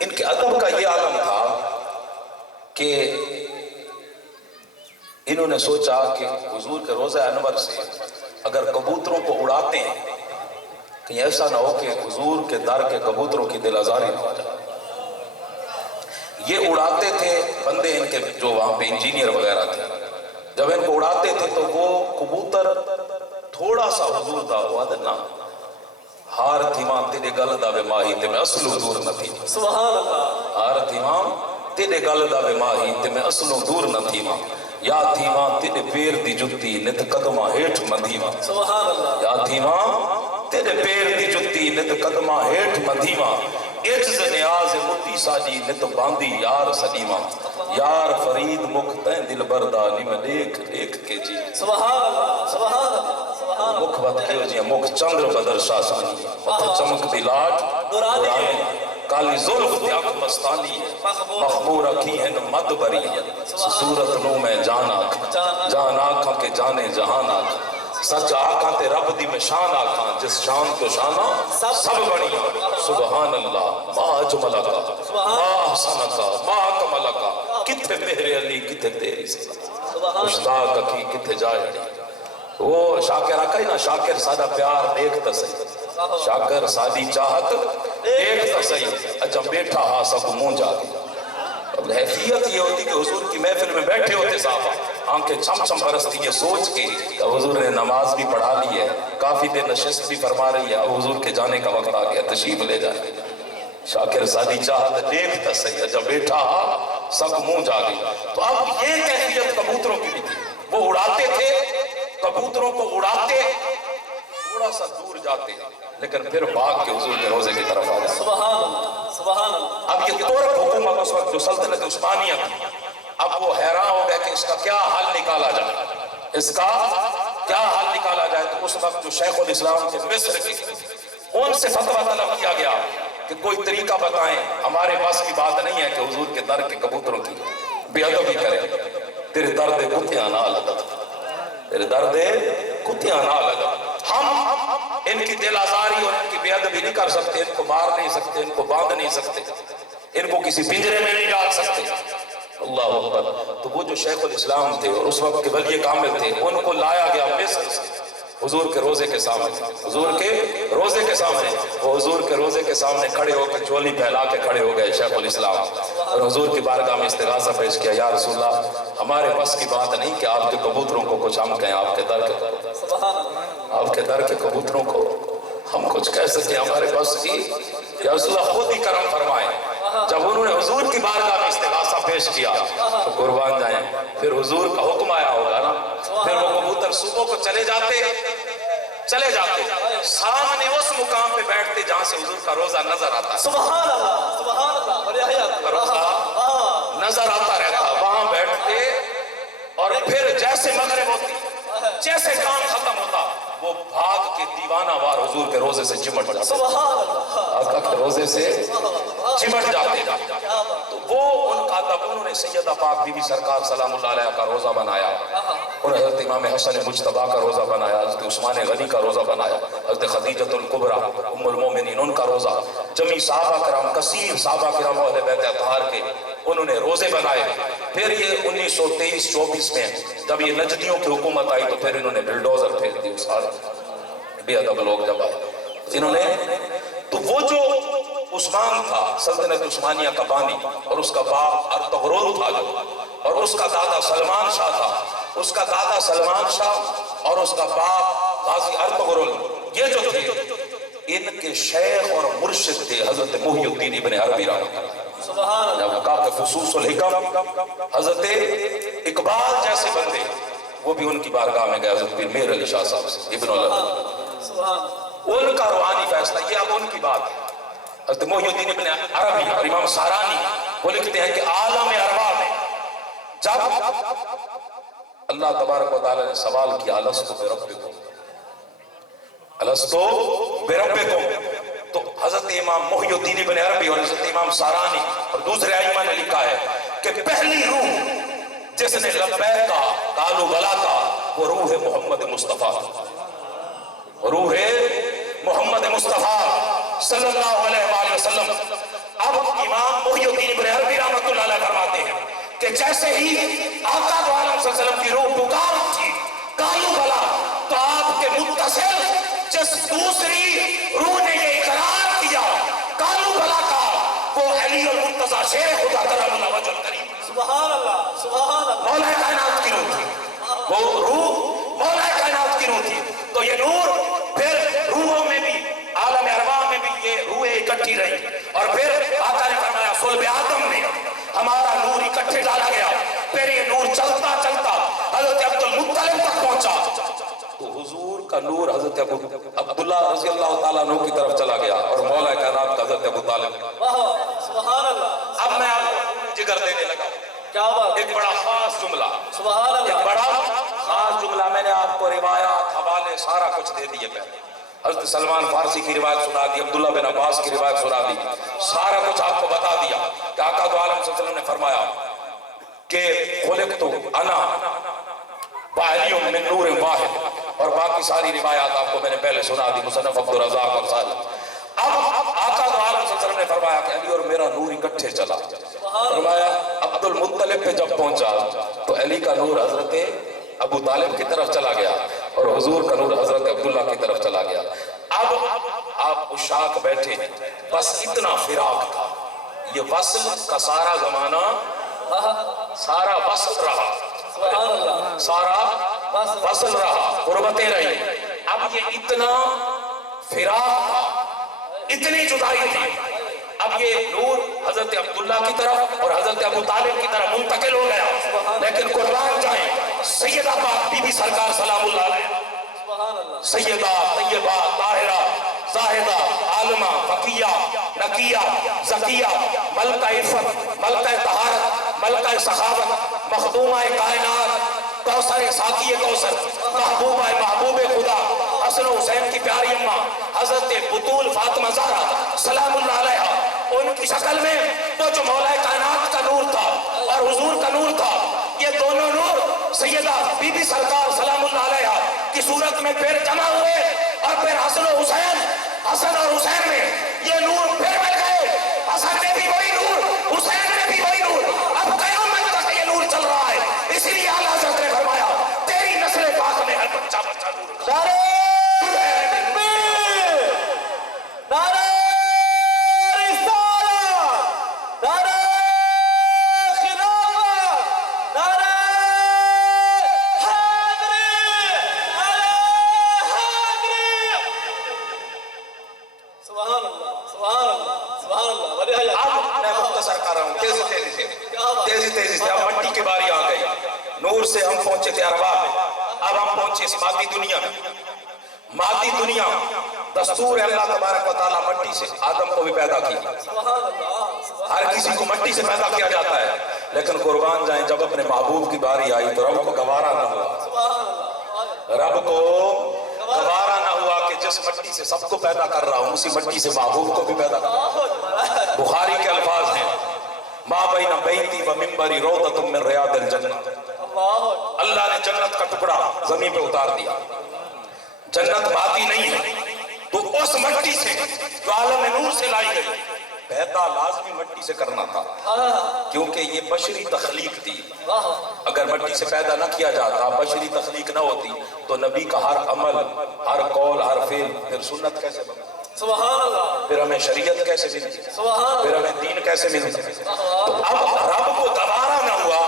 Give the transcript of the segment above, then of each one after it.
ان کے ادب کا یہ عالم تھا کہ انہوں نے سوچا کہ حضور کے روضہ انور سے اگر کبوتروں کو اڑاتے ہیں کہیں ایسا نہ ہو کہ حضور کے در کے کبوتروں کی دل آزاری نہ ہو جائے۔ یہ اڑاتے تھے بندے ان کے جو وہاں پہ انجینئر وغیرہ تھے، جب ان کو اڑاتے تھے تو وہ کبوتر تھوڑا سا حضور دا ہوا دینا ہار تھیماں تیرے گل دا وے ماہی تے میں اصلوں دور نہ تھی، سبحان اللہ، ہار تھیماں تیرے گل دا وے ماہی تے میں اصلوں دور نہ تھیماں، یا تھیماں تیرے پیر دی جتی نت قدمہ ہیٹھ مندھیماں، سبحان اللہ، یا تھیماں تیرے پیر دی جتی نت قدمہ ہیٹھ مندھیماں، عجز نیاز مٹی ساجی نت باندھی یار سلیماں، یار فرید مکھ تین دل بردانی میں دیکھ دیکھ کے جی، سبحان اللہ، سبحان اللہ، سبحان اللہ، مکھ بد کیو جی مکھ چندر بدر شاہ سانی، مکھ چمک دی لاٹ نورانی، کالی ظلف تیاک مستانی، مخمور رکھی ہیں مد بری، صورت نو میں جان آکھاں، جان آکھاں کے جانے جہان آکھاں، سچ آکھاں تے رب دی میں شان آکھاں، جس شان تو شانہ سب بڑیاں، سبحان اللہ، ما اجملکا، ما احسنکا، ما اکملکا، کتھے میرے علی کتھے تیری سزا، مشتاق کی کتھے جائے، وہ شاکر آکھا ہی نا، شاکر سادہ پیار دیکھتا صحیح، شاکر سادی چاہت دیکھتا صحیح، اچھا بیٹھا ہاں سب منہ جا گیا۔ اب حیثیت یہ ہوتی کہ حضور کی محفل میں بیٹھے ہوتے صحابہ، آنکھیں چھم چھم برستی یہ سوچ کے کہ حضور نے نماز بھی پڑھا لی ہے، کافی دیر نشست بھی فرما رہی ہے، اب حضور کے جانے کا وقت آ گیا، تشریف لے جائیں۔ شاکر سادی چاہت دیکھتا صحیح، جب بیٹھا ہاں سب منہ جا گئی۔ تو اب یہ کیفیت کبوتروں کی بھی تھی، وہ اڑاتے تھے، کبوتروں کو اڑاتے تھوڑا سا دور جاتے لیکن پھر بھاگ کے حضور کے روزے کی طرف آ جاتے۔ سبحان اللہ، سبحان اللہ۔ اب یہ ترک حکومت اس وقت جو سلطنت عثمانیہ تھی، اب وہ حیران ہو گئے کہ اس کا کیا حل نکالا جائے، اس کا کیا حل نکالا جائے۔ تو اس وقت جو شیخ الاسلام کے مصر کے ان سے فتویٰ طلب کیا گیا کہ کوئی طریقہ بتائیں، ہمارے پاس کی بات نہیں ہے کہ حضور کے در کے کبوتروں کی بے ادبی کریں، تیرے درد کتیاں نہ لگا، تیرے درد کتیاں نہ لگا، ہم ان کی دل آزاری اور ان کی بے ادبی نہیں کر سکتے، ان کو مار نہیں سکتے، ان کو باندھ نہیں سکتے، ان کو کسی پنجرے میں نہیں ڈال سکتے۔ اللہ اکبر۔ تو وہ جو شیخ الاسلام تھے اور اس وقت کے ولی کامل تھے، ان کو لایا گیا مصر سے حضور کے روزے کے سامنے، حضور کے روزے کے سامنے، وہ حضور کے روزے کے سامنے کھڑے ہو کے جھولی پھیلا کے کھڑے ہو گئے شیخ الاسلام، اور حضور کی بارگاہ میں استغاثہ پیش کیا، یا رسول اللہ ہمارے بس کی بات نہیں کہ آپ کے کبوتروں کو کچھ ہم کہیں، آپ کے در کے آپ کے در کے کبوتروں کو ہم کچھ کہہ سکیں، ہمارے بس کی، یا رسول اللہ خود ہی کرم فرمائیں۔ جب انہوں نے حضور کی بارگاہ میں استغاثہ پیش کیا تو قربان جائیں، پھر حضور کا حکم آیا ہوگا نا، پھر وہ کبوتر صبح کو چلے جاتے سامنے اس مقام پہ بیٹھتے جہاں سے حضور کا روزہ نظر آتا ہے، سبحان اللہ، سبحان اللہ، بڑے حیات روزہ نظر آتا رہتا، وہاں بیٹھتے اور پھر جیسے مغرب ہوتی، جیسے کام ختم ہوتا، وہ بھاگ کے دیوانہ وار حضور کے روزے سے چمٹ جاتے، سبحان اللہ، آقا کے روزے سے چمٹ جاتے۔ تو وہ ان کا ادب، انہوں نے سیدہ پاک بی بی سرکار سلام اللہ علیہ کا روزہ بنایا، انہوں نے حضرت امام حسن مجتبیٰ کا روزہ بنایا، حضرت عثمان غنی کا روزہ بنایا، حضرت خدیجۃ الکبریٰ ام المومنین ان کا روزہ، جمی صحابہ کرام، کثیر صحابہ کرام اہل بیت اطہار کے انہوں نے روزے بنائے۔ پھر یہ 1923-24 میں جب یہ نجدیوں کی حکومت آئی تو پھر انہوں نے بلڈوزر پھیر دی، سارے بے ادب لوگ جب آئے انہوں نے، تو وہ جو عثمان تھا سلطنت عثمانیہ کا بانی، اور اس کا باپ ارطغرل تھا جو، اور اس کا دادا سلمان شاہ تھا، اس کا دادا سلمان شاہ اور اس کا باپ غازی ارطغرل، یہ جو تھے ان کے شیخ اور مرشد تھے حضرت محی الدین ابن عربی رحمۃ اللہ، سبحان اللہ، جب کہا کہ فصوص الحکم، حضرت اقبال جیسے بندے وہ بھی ان کی بارگاہ میں گئے، حضرت پیر مہر علی شاہ صاحب سے ابن اللہ، سبحان ان کا روحانی فیصلہ، یہ اب ان کی بات ہے۔ حضرت محی الدین ابن عربی اور امام سارانی وہ لکھتے ہیں کہ عالم ارواح میں جب اللہ تبارک و تعالی نے سوال کیا الستو بربکم، الستو بربکم، تو حضرت امام محی الدین ابن عربی اور حضرت امام سارانی اور دوسرے ائمہ نے لکھا ہے کہ پہلی روح جس نے لبیک کا قالوا بلا کا وہ روح محمد مصطفیٰ، روح محمد مصطفیٰ صلی اللہ علیہ وآلہ وسلم۔ کہ جیسے ہی آقا دو عالم صلی اللہ علیہ وسلم کی روح پکار تھی کالو بلا، تو آپ کے متصل جس دوسری روح نے یہ اقرار کیا کالو بلا کا، وہ علی المرتضیٰ شیر خدا کرم اللہ وجہ الکریم، سبحان اللہ سبحان اللہ، مولا کائنات کی روح تھی، وہ روح مولا کائنات کی روح تھی۔ تو یہ نور پھر روحوں میں بھی عالم ارواح میں بھی یہ روحیں اکٹھی رہی، اور پھر آقا نے فرمایا صلب آدم میں ہمارا نور اکٹھے ڈالا گیا، پھر یہ نور چلتا چلتا حضرت عبد المطلب تک پہنچا، تو حضور کا نور حضرت عبداللہ رضی اللہ تعالیٰ عنہ کی طرف چلا گیا، اور مولا کائنات کا حضرت ابو طالب۔ سبحان اللہ۔ اب میں آپ کو جگر دینے لگا، کیا بات، ایک بڑا خاص جملہ، سبحان اللہ، ایک بڑا خاص جملہ، میں نے آپ کو روایات حوالے سارا کچھ دے دیے پہلے، حضرت سلمان فارسی کی روایت سنا دی، عبداللہ بن عباس کی روایت سنا دی، سارا کچھ آپ کو بتا دیا کہ آقا دو عالم صلی اللہ علیہ وسلم نے فرمایا کہ خلقت انا وعلی من نور واحد، اور باقی ساری روایات آپ کو میں نے پہلے سنا دی، مصنف عبد الرزاق اور ساری۔ اب آقا دو عالم صلی اللہ علیہ وسلم نے فرمایا کہ علی اور میرا نور اکٹھے چلا، فرمایا عبد المطلب پہ جب پہنچا تو علی کا نور حضرت ابو طالب کی طرف چلا گیا، اور حضور کا نور حضرت عبداللہ کی طرف چلا گیا۔ اب آپ عشاق بیٹھے ہیں، بس اتنا فراق تھا، یہ وصل کا سارا زمانہ سارا وصل رہا، سبحان اللہ، سارا وصل رہا، قربتیں رہی، اب یہ اتنا فراق تھا، اتنی جدائی تھی، اب یہ نور حضرت عبداللہ کی طرف اور حضرت ابو طالب کی طرف منتقل ہو گیا، لیکن قربان جائیں سیدہ پاک بی بی سرکار سلام اللہ علیہ، سبحان اللہ، سیدہ طیبہ طاہرہ زاہدہ عالمہ فقیہ نقیہ زکیہ ملکہ عفت ملکہ طہارت ملکہ سخاوت مخدومہ کائنات کوثر ساقی کوثر محبوبہ محبوب خدا حسن و حسین کی پیاری اماں حضرت بطول فاطمہ زہرا سلام اللہ علیہ، ان کی شکل میں وہ جو مولا کائنات کا نور تھا اور حضور کا نور تھا، یہ دونوں نور سیدہ بی بی سرکار سلام اللہ علیہ کی صورت میں پھر جمع ہوئے، اور پھر حسن و حسین، حسن اور حسین میں یہ نور پھر مل گئے، حسن میں بھی وہی نور، حسین میں بھی وہی نور، اب قیامت تک یہ نور چل رہا ہے، اسی لیے اعلیٰ حضرت نے فرمایا تیری نسل پاک میں ہر بچہ بچہ نور کا۔ نعرہ تکبیر، نعرہ رسالت، نعرہ خلافت، نعرہ حیدری، نعرہ حیدری، سبحان اللہ سبحان اللہ سبحان اللہ، بڑی حیات۔ اب میں مختصر کر رہا ہوں تیزی تیزی سے، اب مٹی کی باری آ گئی، نور سے ہم پہنچے تھے ارواح میں، اب ہم پہنچے اس مادی دنیا میں۔ مادی دنیا دستور ہے اللہ تبارک و تعالیٰ مٹی سے آدم کو بھی پیدا کیا، سبحان اللہ، ہر کسی کو مٹی سے پیدا کیا جاتا ہے، لیکن قربان جائیں جب اپنے محبوب کی باری آئی تو رب کو گوارا نہ ہوا، سبحان اللہ، رب کو گوارا نہ ہوا کہ جس مٹی سے سب کو پیدا کر رہا ہوں اسی مٹی سے محبوب کو بھی پیدا کر رہا ہوں۔ بخاری کے الفاظ ہیں ما بین بیتی و منبری روضۃ من ریاض الجنہ، اللہ نے جنت کا ٹکڑا زمین پہ اتار دیا، جنت باقی نہیں ہے، تو اس مٹی سے جو عالم نور سے لائی گئی پیدا لازمی مٹی سے کرنا تھا، کیونکہ یہ بشری تخلیق تھی، اگر مٹی سے پیدا نہ کیا جاتا، بشری تخلیق نہ ہوتی تو نبی کا ہر عمل، ہر قول، ہر فعل، پھر سنت کیسے بنتی، سبحان اللہ، پھر ہمیں شریعت کیسے ملتی، سبحان پھر ہمیں دین کیسے ملتا۔ تو اب رب کو گوارا نہ ہوا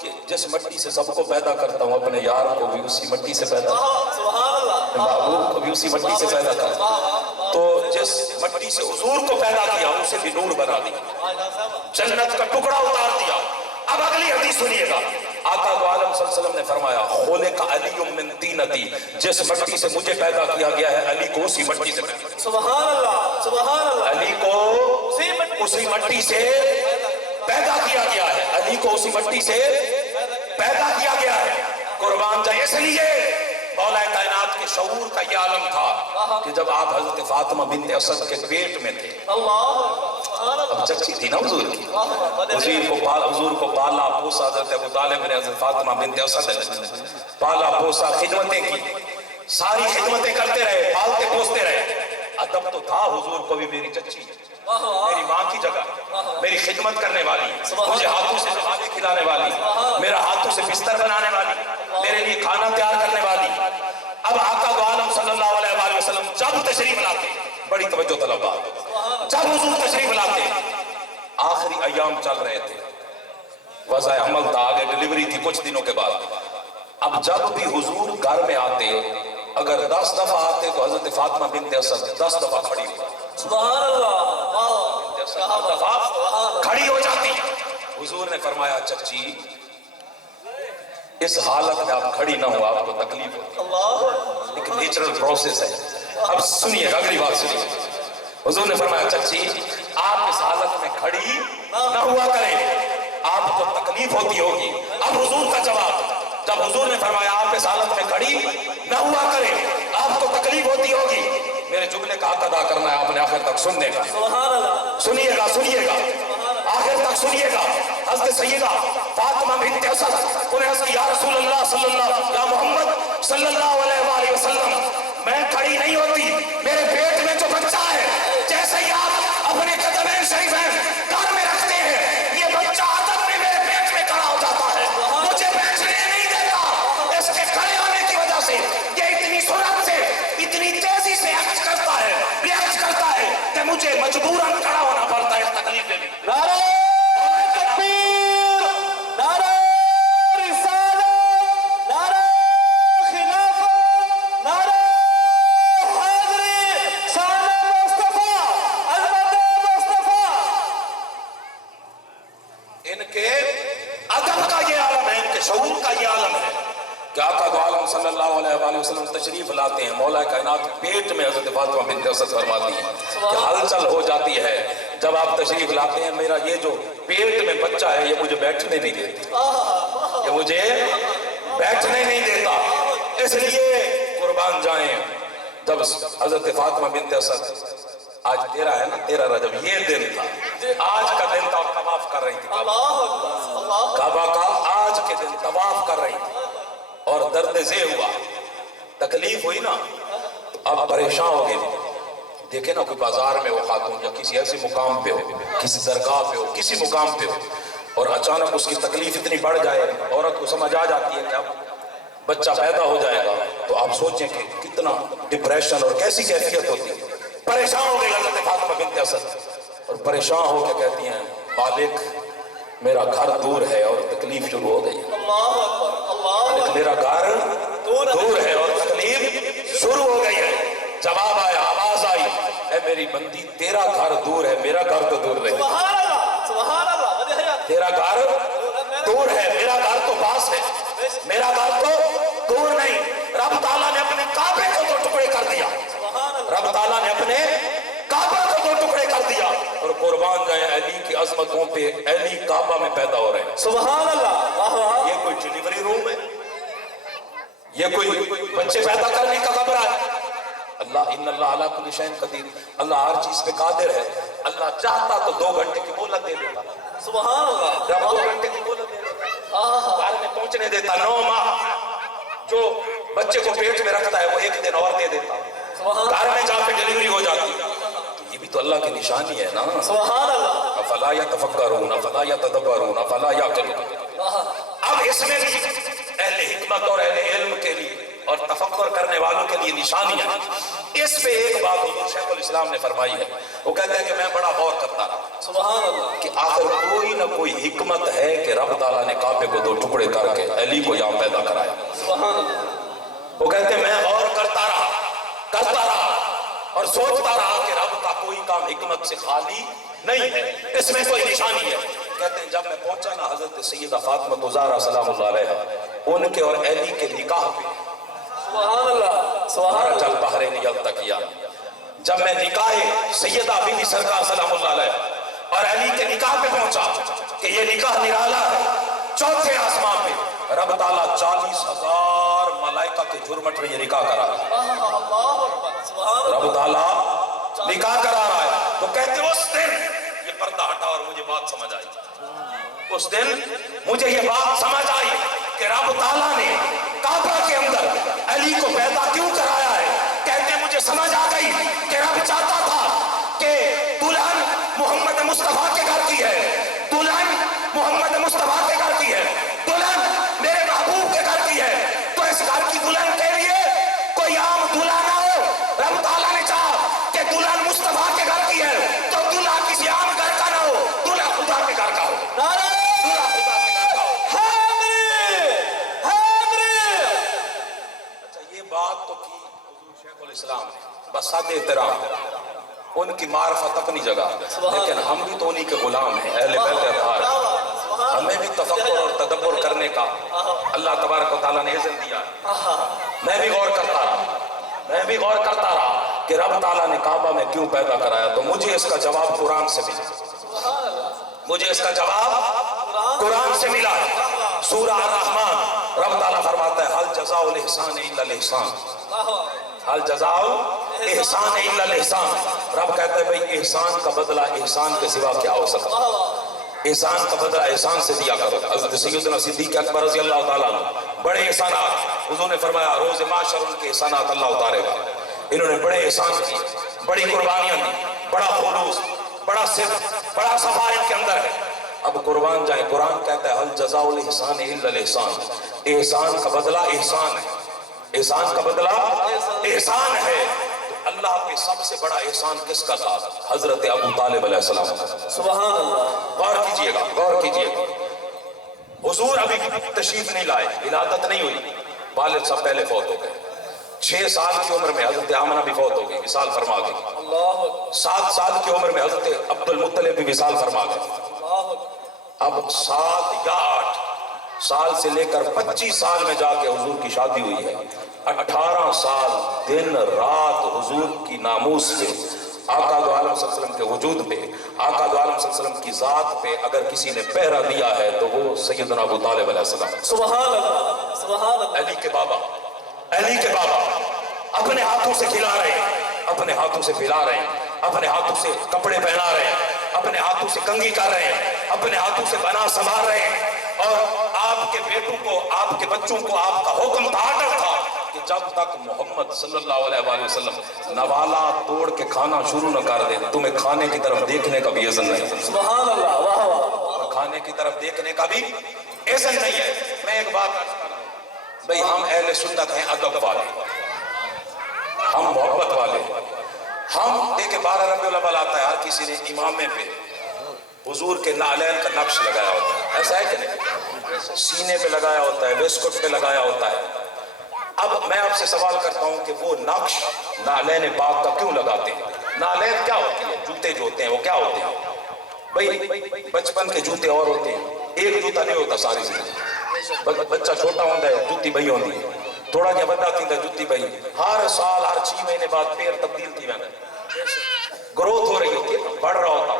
کہ جس مٹی سے سب کو پیدا کرتا ہوں اپنے یار کو بھی اسی مٹی سے پیدا کرتا سبحان اللہ، ہوں، محبوب کو بھی اسی مٹی سے پیدا کرتا ہوں، تو جس مٹی سے حضور کو پیدا کیا اسے بھی نور بنا دیا، جنت کا ٹکڑا اتار دیا۔ اب اگلی حدیث سنیے گا، آقا دو عالم صلی اللہ علیہ وسلم نے فرمایا خلق علی من طینتی، جس مٹی سے مجھے پیدا کیا گیا ہے علی کو اسی مٹی سے پیدا کیا، سبحان اللہ، سبحان اللہ، علی کو اسی مٹی سے پیدا کیا گیا ہے، علی کو اسی مٹی سے پیدا کیا گیا ہے۔ قربان جائے، اس لیے مولا کائنات کے شعور کا یہ عالم تھا کہ جب آپ حضرت فاطمہ بنت اسد کے پیٹ میں تھے، اب چچی تھی نا حضور کی، حضور کو پالا پوسا، حضرت ابو طالب نے حضرت فاطمہ بنت اسد پالا پوسا، خدمتیں کی، ساری خدمتیں کرتے رہے، پالتے پوستے رہے، ادب تو تھا حضور کو بھی میری چچی، میری ماں کی جگہ، میری میری خدمت کرنے والی، مجھے ہاتھوں سے نوازے کھلانے والی، میرا ہاتھوں سے بستر بنانے والی، میرے لیے کھانا تیار کرنے والی۔ اب آقا دو عالم صلی اللہ علیہ وآلہ وسلم جب تشریف لاتے، بڑی توجہ طلب بات، جب حضور تشریف لاتے، آخری ایام چل رہے تھے، وضع حمل تھا، آگے ڈیلیوری تھی کچھ دنوں کے بعد۔ اب جب بھی حضور گھر میں آتے، اگر 10 دفعہ آتے تو حضرت فاطمہ بنت اسد 10 دفعہ کھڑی ہو جاتی، سبحان اللہ، 10 دفعہ کھڑی ہو جاتی۔ حضور نے فرمایا چچی اس حالت میں آپ کھڑی نہ ہو، آپ کو تکلیف ہوتی، اللہ ایک نیچرل پروسیس ہے۔ اب سنیے گا، اگلی بات سنیے۔ حضور نے فرمایا چچی آپ اس حالت میں کھڑی نہ ہوا کریں، آپ کو تکلیف ہوتی ہوگی۔ اب حضور کا جواب، جب حضور نے فرمایا آپ اس حالت میں کھڑی نہ ہوا کریں، آپ کو تکلیف ہوتی ہوگی، میرے جملے کا حق ادا کرنا ہے، آپ نے آخر تک سننے کا، سبحان اللہ، سنیے گا، سنیے گا، آخر تک سنیے گا۔ حضرت سیدہ فاطمہ بنت اسد انہیں عرض کی یا رسول اللہ صلی اللہ، یا محمد صلی اللہ علیہ وآلہ وسلم، میں کھڑی نہیں ہوتی، میرے پیٹ میں جو بچہ ہے، جیسے ہی آپ اپنے قدمین شریفین گھر میں رکھتے ہیں، یہ بچہ عادت میں میرے پیٹ میں کھڑا ہو جاتا ہے، مجھے بیٹھنے نہیں دیتا۔ اس کے کھڑے ہونے کی وجہ سے یہ اتنی سرعت سے، اتنی تیزی سے ایکٹ کرتا ہے، ریاکٹ کرتا ہے کہ مجھے مجبوراً کھڑا ہونا پڑتا ہے اس تکلیف میں بھی۔ نعرہ تکبیر، نعرہ رسالت، نعرہ خلافت، نعرہ حیدری، شان مصطفیٰ، عظمت مصطفیٰ۔ ان کے ادب کا یہ عالم ہے، ان کے شعور کا یہ عالم ہے کہ آقا دو عالم صلی اللہ علیہ وآلہ وسلم تشریف لاتے ہیں، مولا کائنات پیٹ میں حضرت فاطمہ بنت اسد فرماتی ہیں کہ ہلچل ہو جاتی ہے جب آپ تشریف لاتے ہیں، میرا یہ جو پیٹ میں بچہ ہے یہ مجھے بیٹھنے نہیں دیتا، یہ مجھے بیٹھنے نہیں دیتا، اس لیے قربان جائیں جب حضرت فاطمہ بنت اسد، آج 13 ہے نا، 13 رجب یہ دن تھا، آج کا دن تھا، طواف کر رہی تھی اللہ اکبر، اللہ کعبہ کا، آج کے دن طواف کر رہی تھی اور درد ذہ ہوا، تکلیف ہوئی نا، تو اب پریشان ہو گئی۔ دیکھیں نا کوئی بازار میں ہو خاتون یا کسی ایسے مقام پہ ہو، کسی درگاہ پہ ہو، کسی مقام پہ ہو، اور اچانک اس کی تکلیف اتنی بڑھ جائے، عورت کو سمجھ آ جاتی ہے کہ اب بچہ پیدا ہو جائے گا، تو آپ سوچیں کہ کتنا ڈپریشن اور کیسی کیفیت ہوتی ہے۔ پریشان ہو گئی حضرت فاطمہ بنت اسد، اور پریشان ہو کے کہتی ہیں مالک میرا گھر دور ہے اور تکلیف شروع ہو گئی، اللہ اکبر، اللہ میرا گھر دور ہے اور تکلیف شروع ہو گئی ہے۔ جواب آیا، آواز آئی، اے میری بندی تیرا گھر دور ہے، میرا گھر تو دور نہیں، سبحان اللہ، سبحان اللہ، وجہ حیات، تیرا گھر دور ہے، میرا گھر تو پاس ہے، میرا گھر تو دور نہیں۔ رب تعالیٰ نے اپنے کعبے کو 2 ٹکڑے کر دیا، سبحان اللہ، رب تعالیٰ نے اپنے کعبہ کو 2 ٹکڑے کر دیا، اور قربان جائیں علی کی عظمتوں پہ علی کعبہ میں پیدا ہو رہے ہیں۔ سبحان اللہ، واہ واہ، یہ کوئی ڈیلیوری روم ہے؟ یہ کوئی بچے پیدا کرنے کا خبر ہے؟ اللہ ان اللہ علی کل شیء قدیر، اللہ ہر چیز پہ قادر ہے۔ اللہ چاہتا تو 2 گھنٹے کی مہلت دے دیتا، سبحان اللہ، جب 2 گھنٹے کی مہلت دے دیتا، گھر میں پہنچنے دیتا، 9 ماہ جو بچے کو پیٹ میں رکھتا ہے وہ 1 دن اور دے دیتا، گھر میں جا کے ڈیلیوری ہو جاتی، تو یہ بھی تو اللہ کی نشانی ہے نا۔ سبحان اللہ، افلا یتفکرون افلا یتدبرون افلا یعقلون۔ اب اس میں بھی اہل حکمت اور اہل علم کے لیے اور تفکر کرنے والوں کے لیے نشانیاں ہیں۔ اس پہ ایک بات حضور شیخ الاسلام نے فرمائی ہے، وہ کہتے ہیں کہ میں بڑا غور کرتا رہا سبحان اللہ، کہ آخر کوئی نہ کوئی حکمت ہے کہ رب تعالیٰ نے کعبے کو 2 ٹکڑے کر کے علی کو یہاں پیدا کرایا۔ سبحان اللہ، وہ کہتے ہیں میں غور کرتا رہا اور سوچتا رہا کہ رب کا کوئی کام حکمت سے خالی نہیں ہے، اس میں کوئی نشانی ہے۔ کہتے ہیں جب میں پہنچا نا حضرت سیدہ فاطمہ الزہرا سلام اللہ علیہا، ان کے اور علی کے نکاح پہ، سبحان اللہ، سبحان اللہ، چل بحرین یلتقیان، جب میں نکاح سیدہ بی بی سرکار سلام اللہ علیہ اور علی کے نکاح پہ پہنچا کہ یہ نکاح نرالا ہے، 4تھے آسمان پہ رب تعالیٰ 40,000 ملائکہ کے جھرمٹ میں یہ نکاح کرا رہا ہے، اللہ اکبر، سبحان اللہ، رب تعالیٰ نکاح کرا رہا ہے۔ تو کہتے ہیں اس دن یہ پردہ ہٹا اور مجھے بات سمجھ آئی، اس دن مجھے یہ بات سمجھ آئی کہ رب تعالیٰ نے کعبہ کے اندر علی کو پیدا کیوں کرایا ہے۔ کہتے ہیں مجھے سمجھ آ گئی کہ رب چاہتا تھا کہ دلہن محمد مصطفیٰ کے گھر کی ہے، बस सादे एहतराम, उनकी मार्फत अपनी जगह, लेकिन हम भी तो उन्हीं के गुलाम हैं, अहले बैत अतहार। हमें भी तफक्कुर और तदब्बुर करने का अल्लाह तबारक व तआला ने इज़्न दिया। मैं भी गौर करता रहा कि रब ताला ने काबा में क्यों पैदा कराया। तो मुझे इसका जवाब कुरान से मिला, सूरह अर-रहमान। रब ताला फरमाता है हल जज़ाउल इहसान इल्लल इहसान, हल जज़ाउल इहसान इल्लल इहसान। रब कहता है भाई एहसान का बदला एहसान के सिवा क्या हो सकता है, एहसान का बदला एहसान से दिया करो। हज़रत सैयदना सिद्दीक़ अकबर रज़ी अल्लाह ताला अन्हु बड़े एहसानात, हुज़ूर ने फरमाया रोज़ माशर उनके एहसानात अल्लाह उतारेगा। इन्होंने बड़े एहसान किए, बड़ी कुर्बानियां दी, बड़ा खुलूस, बड़ा सिद्क़, बड़ा सफा इनके अंदर है। अब कुर्बान जाए, कुरान कहता है हल जज़ाउल इहसान इल्लल इहसान, एहसान का बदला एहसान है, एहसान का बदला एहसान है। तो अल्लाह पे सबसे बड़ा एहसान किसका था? हजरत अबू तालिब अलैहिस्सलाम का। सुभान अल्लाह। गौर कीजिएगा। हुजूर अभी तशरीफ नहीं लाए, विलादत नहीं हुई, वालिद साहब पहले फौत हो गए। 6 साल की उम्र में हजरत आमना भी फौत हो गई, विसाल फरमा गई। 7 साल की उम्र में हजरत अब्दुल मुत्तलिब भी विसाल फरमा गए। अब 7 या 8 साल से लेकर 25 साल में जाके हुजूर की शादी हुई है। 18 साल दिन रात हुजूर की नामूस पे, आका दो आलम सल्लल्लाहु अलैहि वसल्लम के वजूद पे, आका दो आलम सल्लल्लाहु अलैहि वसल्लम की जात पे अगर किसी ने पहरा दिया है तो वो सैयदना अबू तालिब अलैहिस्सलाम। सुभान अल्लाह, सुभान अल्लाह। अली के बाबा अपने हाथों से खिला रहे हैं, अपने हाथों से पिला रहे हैं, अपने हाथों से कपड़े पहना रहे हैं, अपने हाथों से कंघी कर रहे हैं, अपने हाथों से बना संभाल रहे हैं। और आपके बेटों को, आपके बच्चों को आपका हुक्म था, आर्डर था कि जब तक मोहम्मद सल्लल्लाहु अलैहि वसल्लम नवाला तोड़ के खाना शुरू न कर दे, तुम्हें खाने की तरफ देखने का भी इज़्न नहीं। सुभान अल्लाह, वाह वाह। खाने की तरफ देखने का भी इज़्न नहीं है। मैं एक बात अर्ज कर रहा हूं भाई, हम अहले सुन्नत हैं, अदब वाले, हम मोहब्बत वाले। हम देखे 12 रबीउल अव्वल आता है, हर किसी ने इमामे पे हुजूर के नालैन का नक्श लगाया होता है, ऐसा है कि नहीं? सीने पे लगाया होता है, वेस्टकोट पे लगाया होता है। अब मैं आपसे सवाल करता हूं कि वो नक्श नालैन पाक का क्यों लगाते हैं? नालैन क्या होती है? जूते जो होते हैं वो क्या होते हैं भाई? बचपन के जूते और होते हैं, एक जूता नहीं होता सारी जिंदगी। बच्चा छोटा होता है जुत्ती बही होती है, थोड़ा जहा बड़ा थी जुत्ती बही। हर साल हर 6 महीने बाद पैर तब्दील थी, मैंने ग्रोथ हो रही होती है, बढ़ रहा होता।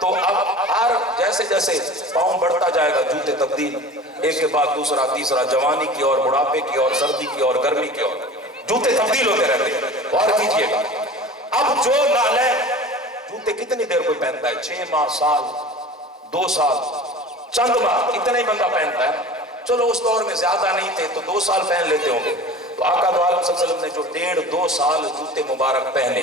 तो अब हर जैसे जैसे पाँव बढ़ता जाएगा जूते तब्दील, एक के बाद दूसरा तीसरा, जवानी की और बुढ़ापे की और सर्दी की और गर्मी की और जूते तब्दील होते रहते हैं। और कीजिएगा, अब जो नालैन जूते कितनी देर कोई पहनता है? 6 माह, साल, 2 साल, चंद माह, इतना ही बंदा पहनता है। चलो उस दौर में ज्यादा नहीं थे तो 2 साल पहन लेते होंगे। तो आका दो आलम सल्लल्लाहु अलैहि वसल्लम ने जो 1.5-2 साल जूते मुबारक पहने,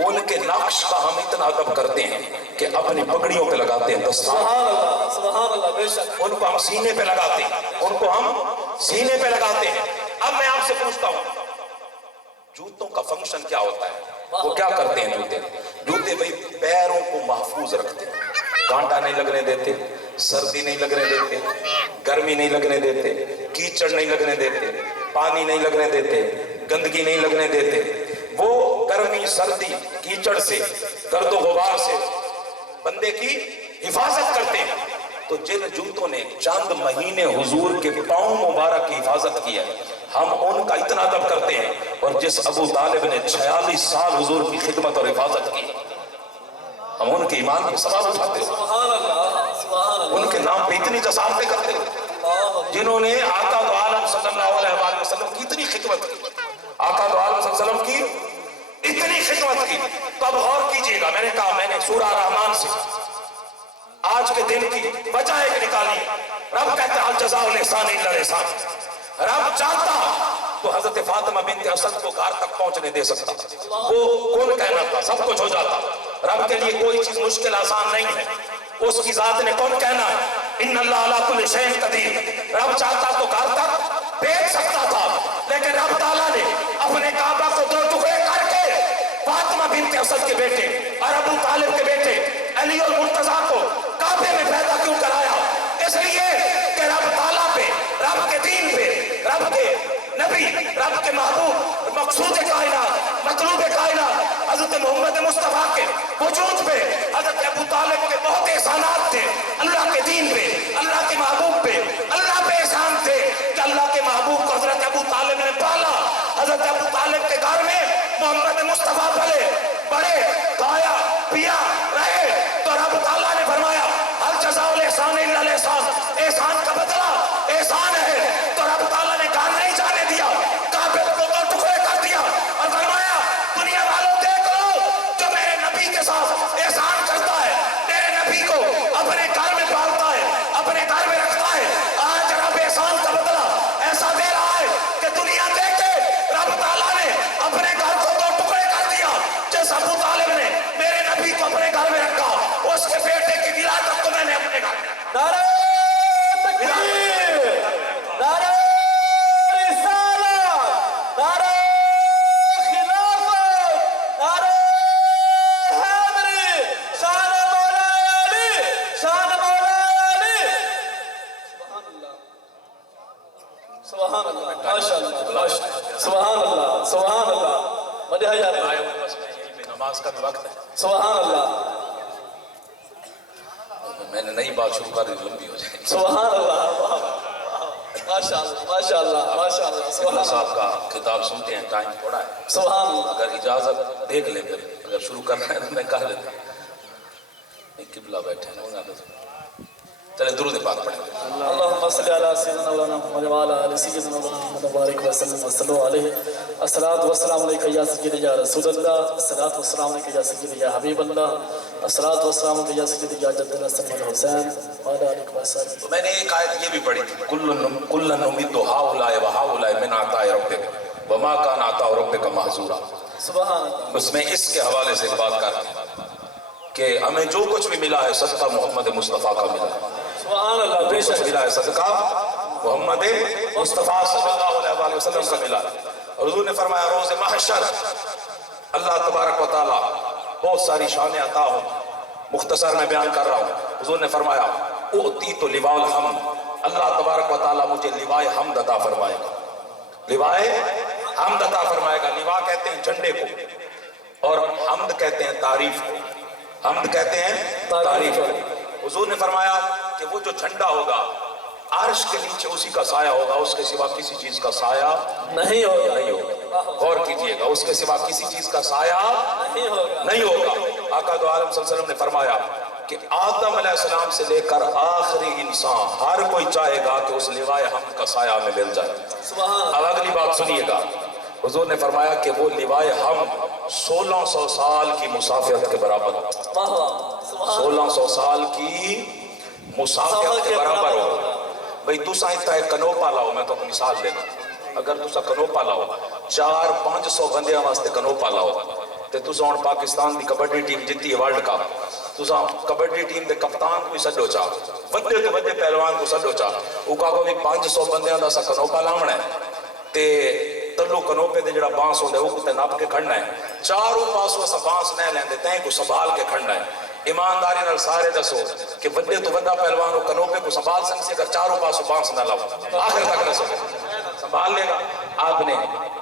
उनके नक्श का हम इतना अदब करते हैं कि अपनी पगड़ियों पे लगाते हैं, सुभान अल्लाह, बेशक उनको हम सीने पे लगाते हैं, उनको हम सीने पे लगाते हैं। अब मैं आपसे पूछता हूं, जूतों का फंक्शन क्या होता है? वो क्या करते हैं जूते भाई पैरों को महफूज रखते हैं, कांटा नहीं लगने देते, सर्दी नहीं लगने देते, गर्मी नहीं लगने देते, कीचड़ नहीं लगने देते, पानी नहीं लगने देते, गंदगी नहीं लगने देते। वो गर्मी, सर्दी, कीचड़ से, गर्दो गुबार से बंदे की हिफाजत करते हैं। तो जिन जूतों ने चंद महीने हुजूर के पांव मुबारक की हिफाजत की है, हम उनका इतना अदब करते हैं। और जिस अबू तालिब ने 46 साल हुजूर की खिदमत और हिफाजत की, हम उनके ईमान के सवाब उठाते हैं, उनके नाम पे इतनी जसारतें करते हैं। जिन्होंने आका दो आलम सल्लल्लाहु अलैहि वसल्लम की इतनी खिदमत की, आका दो आलम सल्लल्लाहु अलैहि वसल्लम की इतनी खिदमत की। तो अब गौर कीजिएगा, मैंने कहा मैंने सूरह रहमान से आज के दिन की वजह एक निकाली। रब कहते हैं अल जज़ाउल इहसान इल्लल इहसान। रब चाहता तो हजरत फातिमा बिन्त असद को घर तक पहुंचने दे सकता, वो कौन कहना था, सब कुछ हो जाता। रब के लिए कोई चीज मुश्किल आसान नहीं है, उसकी जात ने कौन कहना है, इन्नल्लाह अला कुल्ली शैइन कदीर। रब चाहता तो घर तक भेज सकता था, लेकिन रब ताला ने अपने काबा को 2 टुकड़े करके फातिमा बिन्त असद के बेटे और अबू तालिब के बेटे अली और मुर्तजा को काबे में पैदा क्यों कराया? इसलिए कि रब ताला पे, रब के दीन पे, रब के नबी, रब के महबूब, मकसूद कायनात, मतलूब कायनात उम्मत मोहम्मद मुस्तफ़ा के वजूद पे हज़रत अबू तालिब के बहुत एहसानात थे, अल्लाह के दीन पे, अल्लाह के महबूब पे, अल्लाह पे एहसान थे कि अल्लाह के महबूब को हज़रत अबू तालिब ने पाला। हज़रत अबू तालिब के घर में मोहम्मद मुस्तफ़ा पले बड़े, खाया पिया रहे, तो रब ताला ने फरमाया हल जज़ाउल एहसान इल्ला अल एहसान, एहसान का बदला एहसान है। तो रब ताला ने घर नहीं जाने दिया, काबे को दो टुकड़े कर दिया और फरमाया दुनिया वालों देख लो, जो मेरे नबी के साथ एहसान करता है, मेरे नबी को अपने घर में पालता है, अपने घर में रखता है, आज रब एहसान का बदला ऐसा दे रहा है कि दुनिया देखे रब ताला ने अपने घर को दो टुकड़े कर दिया। जिस अबू तालिब ने मेरे नबी को अपने घर में रखा, उसके बेटे की विलादत को मैंने अपने घर में रखा। नारे तकबीर, नारे रिसालत, नारे खिलाफत, नारे हैदरी, शान मौला अली, शान मौला अली। सुभान अल्लाह, माशाअल्लाह, माशाअल्लाह, सुभान अल्लाह, सुभान अल्लाह। बड़े हजार बस में यहीं पे नमाज का भी वक्त है, सुभान अल्लाह, मैंने नई बात शुरू कर दी, लंबी हो जाएगी। सुभान अल्लाह, माशाअल्लाह, माशाअल्लाह, माशाअल्लाह, सुभान अल्लाह अल्लाह, साहब का खिताब सुनते हैं, टाइम थोड़ा है, सुभान अल्लाह। अगर इजाजत देख ले, फिर अगर शुरू करना है तो मैं कर लेता हूँ। किबला बैठे हैं ना, चले दुरूद पाक पढ़ें। अल्लाहुम्मा सल्ली अला सय्यिदिना मौलाना मुहम्मद व अला आलि सय्यिदिना मौलाना मुहम्मद व बारिक व सल्लिम व सल्लु अलैहि। अस्सलातु वस्सलामु अलैका या सय्यिदी या रसूलल्लाह, अस्सलातु वस्सलामु अलैका या सय्यिदी या हबीबल्लाह, अस्सलातु वस्सलामु अलैका या सय्यिदी या जद्दल हसन वल हुसैन व अला आलिहि व सल्लम। तो मैंने एक आयत ये भी पढ़ी थी, कुल्लन नुमिद्दु हाउलाए व हाउलाए मिन अताए रब्बिक व मा कान अताउ रब्बिका महजूरा। सुभान अल्लाह, उसमें इसके हवाले से एक बात करते हैं कि हमें जो कुछ भी मिला है सदका मोहम्मद मुस्तफ़ा का मिला है, सुभान अल्लाह, जो कुछ बेशक मिला है सदका मोहम्मद मुस्तफ़ा सल्लल्लाहु अलैहि वसल्लम का मिला है। और हुजूर ने फरमाया रोज़े महशर अल्लाह तबारक व तआला बहुत सारी शान अता हो, मुख्तसर में बयान कर रहा हूँ। हुजूर ने फरमाया उती तो लिवाउल हम्द, अल्लाह तबारक व तआला मुझे लिवाए हम्द अता फरमाएगा, लिवाए हम्द अता फरमाएगा। लिवा कहते हैं झंडे को और हम्द कहते हैं तारीफ को, हम्द कहते हैं तारीफ को। हुजूर ने फरमाया कि वो जो झंडा होगा अर्श के नीचे उसी का साया होगा, उसके सिवा किसी चीज का साया नहीं होगा, नहीं होगा। गौर कीजिएगा, उसके सिवा किसी चीज का साया नहीं होगा, नहीं होगा। आका दो आलम सल्लल्लाहु अलैहि वसल्लम ने फरमाया कि आदम अलैहिस्सलाम से लेकर आखिरी इंसान हर कोई चाहेगा कि उस लिवाए हम्द का साया हमें मिल जाए। सुभान अब अगली बात सुनिएगा, हुजूर ने फरमाया कि वो लिवाए हम्द 1600 साल की मुसाफिरत के बराबर, अल्लाह, सुभान 1600 साल की मुसाफिरत के बराबर हो। भाई तुसा इतना एक कनोपा लाओ, मैं तो मिसाल देना, अगर तुसा कनोपा लाओ 400-500 बंदे वास्ते कनोपा लाओ, ते तुसा हुण पाकिस्तान की कबड्डी टीम जीती है वर्ल्ड कप, तुसा कबड्डी टीम के कप्तान को भी सड्डो चा, वड्डे तो वड्डे पहलवान को सड्डो चा, उका को भी 500 बंदियां दा सा कनोपा लावना है, ते तल्लो कनोपे दे जेड़ा बांस होंदा है वो कुते नाप के खड़ना है, चारों पासों असा बांस नहीं लेंदे, तैं को संभाल के खड़ना है। ईमानदारी नाल सारे दसो कि वड्डे तो वड्डा पहलवान कनोपे को संभाल सकते, अगर चारों पासों बांस ना लाओ आखिर तक दसो संभाल लेगा? आपने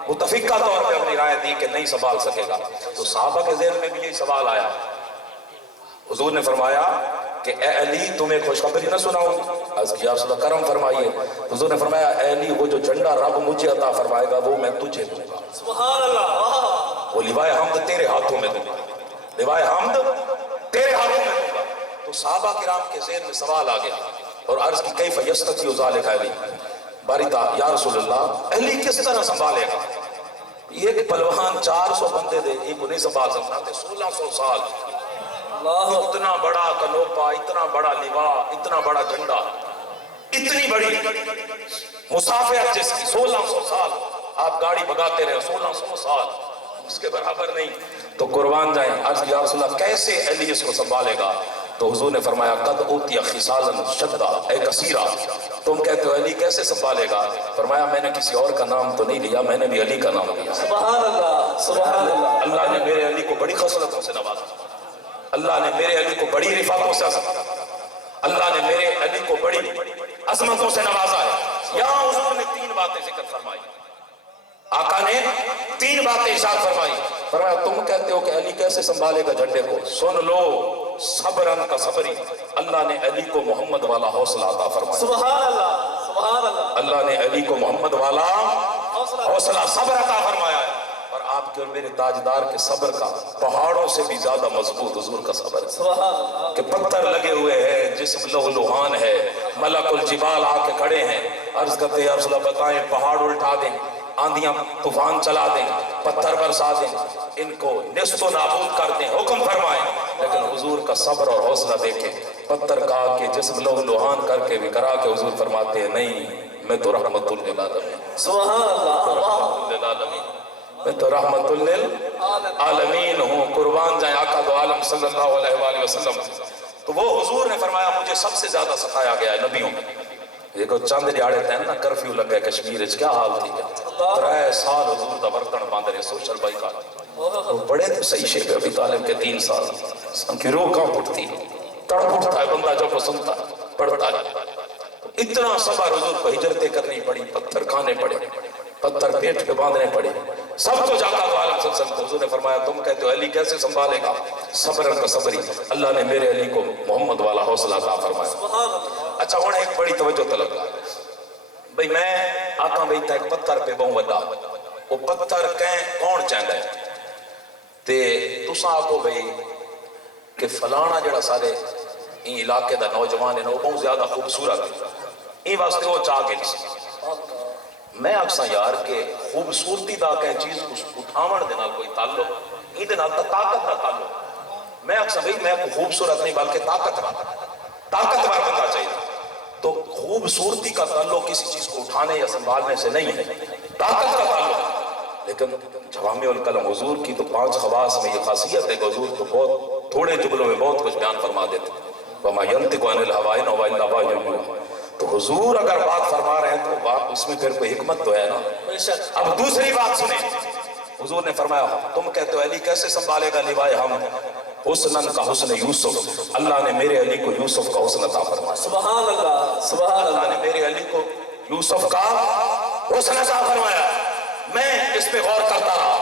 मुतफिका तौर पे अपनी राय दी कि नहीं संभाल सकेगा, तो सहाबा के ज़हन में भी यही सवाल आया। हुजूर ने फरमाया कि ए अली तुम्हें खुशखबरी न सुनाऊं? अर्ज़ किया रसूल अल्लाह करम फरमाइए। हुजूर ने फरमाया ए अली वो जो झंडा रब मुझे अता फरमाएगा वो मैं तुझे दूंगा। सुभान अल्लाह, वो लिवाए हम्द तेरे हाथों में दूंगा, लिवाए हम्द तेरे हाथों में दूंगा। तो सहाबा किराम के ज़हन में सवाल आ गया और अर्ज़ की कैफ़ यस्ततिउ ज़ालिका अली, बारिता या रसूल अल्लाह अली किस तरह संभालेगा? एक पहलवान 400 बंदे दे एक को नहीं संभाल सकता, 1600 साल, इतना बड़ा कनोपा, इतना बड़ा लिवा, इतना बड़ा झंडा, इतनी बड़ी मुसाफिर जिसकी 1600 साल आप गाड़ी भगाते रहे, 1600 साल उसके बराबर नहीं, तो कुर्बान जाए। अर्ज़ किया रसूल अल्लाह कैसे अली इसको संभालेगा? तो हुजूर ने फरमाया कद ऊतिया खिसालन शद्दा ए कसीरा, तुम कहते हो अली कैसे संभालेगा? फरमाया मैंने किसी और का नाम तो नहीं लिया, मैंने भी अली का नाम लिया। सुभान अल्लाह, सुभान अल्लाह। अल्लाह ने मेरे अली को बड़ी खसलतों से नवाजा, अल्लाह ने मेरे अली को बड़ी रिफातों से, अल्लाह ने मेरे अली को बड़ी अजमतों से नवाजा है। यहाँ हुजूर ने 3 बातें जिक्र फरमाई। आका ने 3 बातें इरशाद फरमाई। फरमाया तुम कहते हो कि अली कैसे संभालेगा झंडे को, सुन लो सबरन का सबरी, अल्लाह ने अली को मोहम्मद वाला हौसला अता फरमाया। सुभान अल्लाह, सुभान अल्लाह। अल्लाह ने अली को मोहम्मद वाला हौसला सब्र अता फरमाया है। और आपके और मेरे ताजदार के सब्र का पहाड़ों से भी ज्यादा मजबूत हुजूर का सब्र है। सुभान अल्लाह। कि पत्थर लगे हुए हैं, जिस्म लौह-लुहान है, मलकुल जिबाल आके खड़े हैं, अर्ज करते या रसूल अल्लाह बताएं पहाड़ उल्टा दें, आंधियां तूफान चला दें, पत्थर बरसा दें, इनको निस्तो नाबूद कर दें, हुक्म फरमाएं, लेकिन हुजूर का सब्र और हौसला देखें। पत्थर का के जिस्म लौह-लुहान करके भी करा के हुजूर फरमाते हैं नहीं, मैं तो रहमतुल लिल आलमीन, सुभान अल्लाह, रहमतुल लिल आलमीन, मैं तो रहमतुल लिल आलमीन हूँ। कुर्बान जाए आका दो आलम सल्लल्लाहु अलैहि वसल्लम। तो वो हुजूर ने फरमाया मुझे सबसे ज्यादा सताया गया है नबियों में। देखो चंद दिहाड़े तैन ना कर्फ्यू लगे कश्मीर क्या हाल थी, 3 साल हुजूर दा बर्तन बंद रहे, सोशल बाइकाट। बड़े तो सही शेख अबी तालिब के 3 साल की रोह कहाँ उठती, तड़प उठता है बंदा जब वो सुनता पढ़ता है। इतना सबर हुजूर को हिजरतें करनी पड़ी, पत्थर खाने पड़े, पत्थर पेट पे बांधने पड़े, सब तो जाता तो आलम सल्लल्लाहु अलैहि वसल्लम ने फरमाया तुम कहते हो अली कैसे संभालेगा, सब्रन का सबरी, अल्लाह ने मेरे अली को मोहम्मद वाला हौसला अता फरमाया। अच्छा हुण एक बड़ी तवज्जो तलब भाई, मैं आका बैठा एक पत्थर पे बहु वड्डा, वो पत्थर कौन चाहता है ते तुसा आखो भाई कि फलाना जड़ा सारे इलाके दा नौजवान है ना वो बहुत ज्यादा खूबसूरत है, वास्ते वो चाह के नहीं। मैं अक्सर यार के खूबसूरती दा कह चीज उठावण दे नाल कोई ताल्लुक, इहदे नाल ताकत दा ताल्लुक। मैं अक्सर भाई मैं खूबसूरत नहीं बल्कि ताकतवर बनना चाहिए। तो खूबसूरती का ताल्लुक किसी चीज को उठाने या संभालने से नहीं है, ताकत का ताल्लुक। लेकिन जवामिउल कलम हुजूर की तो 5 खवास में ये खासियत है कि हुजूर तो बहुत थोड़े जुमलों में बहुत कुछ बयान फरमा देते। वमा यंतिकु अनिल हवा इन हुवा इल्ला वह्युन यूहा। तो हुजूर अगर बात फरमा रहे हैं तो बात उसमें फिर कोई हिकमत तो है ना। अब दूसरी बात सुने, हुजूर ने फरमाया तुम कहते हो अली कैसे संभालेगा लिवाए हम, हुस्नन का हुस्न यूसुफ, अल्लाह ने मेरे अली को यूसुफ का हुस्न अता फरमाया। सुभान अल्लाह, सुभान अल्लाह ने मेरे अली को यूसुफ का हुस्न अता फरमाया। मैं इस पे गौर करता रहा,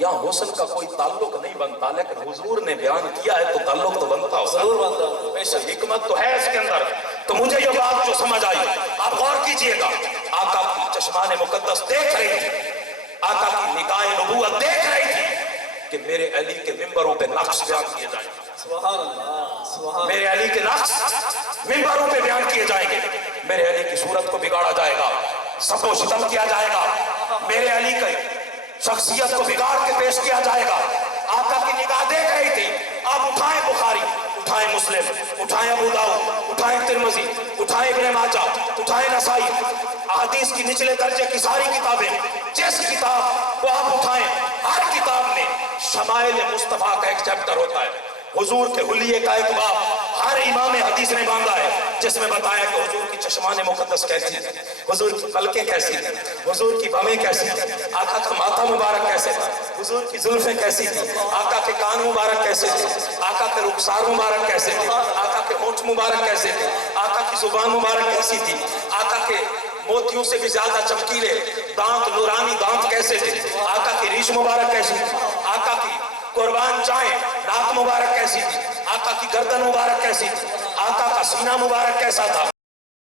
यहाँ हुस्न का कोई ताल्लुक नहीं बनता, लेकिन हुजूर ने बयान किया है तो ताल्लुक तो बनता हो, जरूर बनता, बेशक हिकमत तो है इसके अंदर। तो मुझे ये बात जो समझ आई, आप गौर कीजिएगा, आका की चश्माने मुकद्दस देख रही थी, आका की निकाह नबूवत देख रही थी कि मेरे अली के मिंबरों पे नक्श बयान किए जाएंगे। सुभान अल्लाह, सुभान, मेरे अली के नक्श मिंबरों पे बयान किए जाएंगे, मेरे अली की सूरत को बिगाड़ा जाएगा, सबो सितम किया जाएगा, मेरे अली की शख्सियत को बिगाड़ के पेश किया जाएगा। आका की निगाह देख रही थी। आप उठाएं बुखारी, उठाएं मुस्लिम, उठाएं अबू दाऊद, उठाएं तिरमिज़ी, उठाएं इब्न माजाह, उठाएं नसाई, हदीस की निचले दर्जे की सारी किताबें, जिस किताब को आप उठाएं हर किताब में शमाइल मुस्तफा का एक चैप्टर होता है, हुजूर के हुलिये का एक बाब हर इमाम हदीस ने बांधा है, जिसमें बताया कि हुजूर की चश्माने मुकद्दस कैसी थी, हुजूर की पलकें कैसी थी, हुजूर की बमें कैसी थी, आका का माथा मुबारक कैसे था, हुजूर की जुल्फें कैसी थी, आका के कान मुबारक कैसे थे, आका के रुखसार मुबारक कैसे थे, आका के होंठ मुबारक कैसे थे, आका की जुबान मुबारक कैसी थी, आका के मोतियों से भी ज्यादा चमकीले दांत, नूरानी दांत कैसे थे, आका की रीश मुबारक कैसी थी, आका की कुर्बान चाहे नाक मुबारक कैसी थी, आका की गर्दन मुबारक कैसी थी, आका का सीना मुबारक कैसा था,